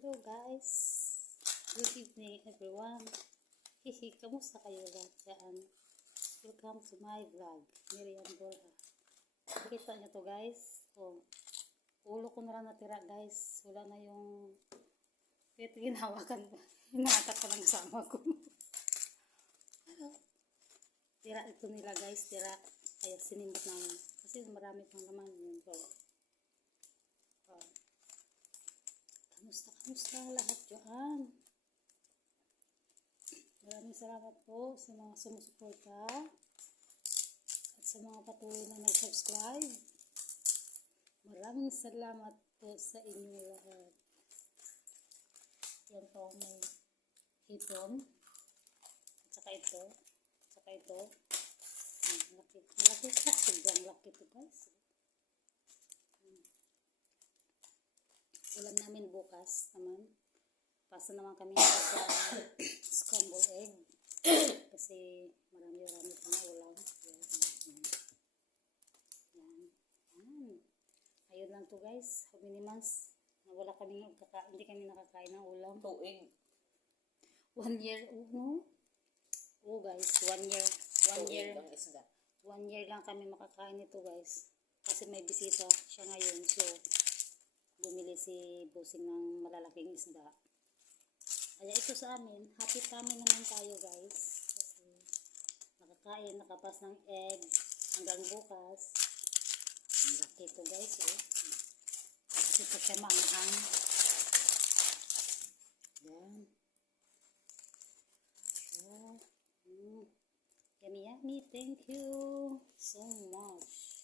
Hello guys, good evening everyone. Hihi, kamusta kayo lahat dyan? Welcome to my vlog, Miriam Borja. Kita nyo to guys. Oh, ulo ko na lang natira guys. Wala na yung pet ginawakan. Hinatak ko ng kasama ko. Tira ito nila guys, tira. Kaya sinimot namin. Kasi marami pang laman yun to. Oh. Kamusta lahat dyan? Maraming salamat po sa mga sumusuporta at sa mga patuloy na nag-subscribe. Maraming salamat po sa inyo lahat. Yan po, may hipon. At saka ito. At saka ito. Malaki ka. Sobrang laki ito guys. Ulam namin bukas naman. Pasa naman kami sa scrambled egg. Kasi marami pang ulam. Yan. Ayun lang to guys. How many months na wala kami hindi kami nakakain ng ulam. 2 egg. 1 year. No? Oh guys, 1 year. 1 year. 1 year lang kami makakain nito guys. Kasi may bisita siya ngayon. So, bumili si Busing ng malalaking isda. Kaya ito sa amin, happy kami naman tayo guys. Kasi nakakain, nakapas ng egg hanggang bukas. Ang laki ito guys. Tapos ito siya maanghang. Yan. So, yummy yummy. Thank you so much.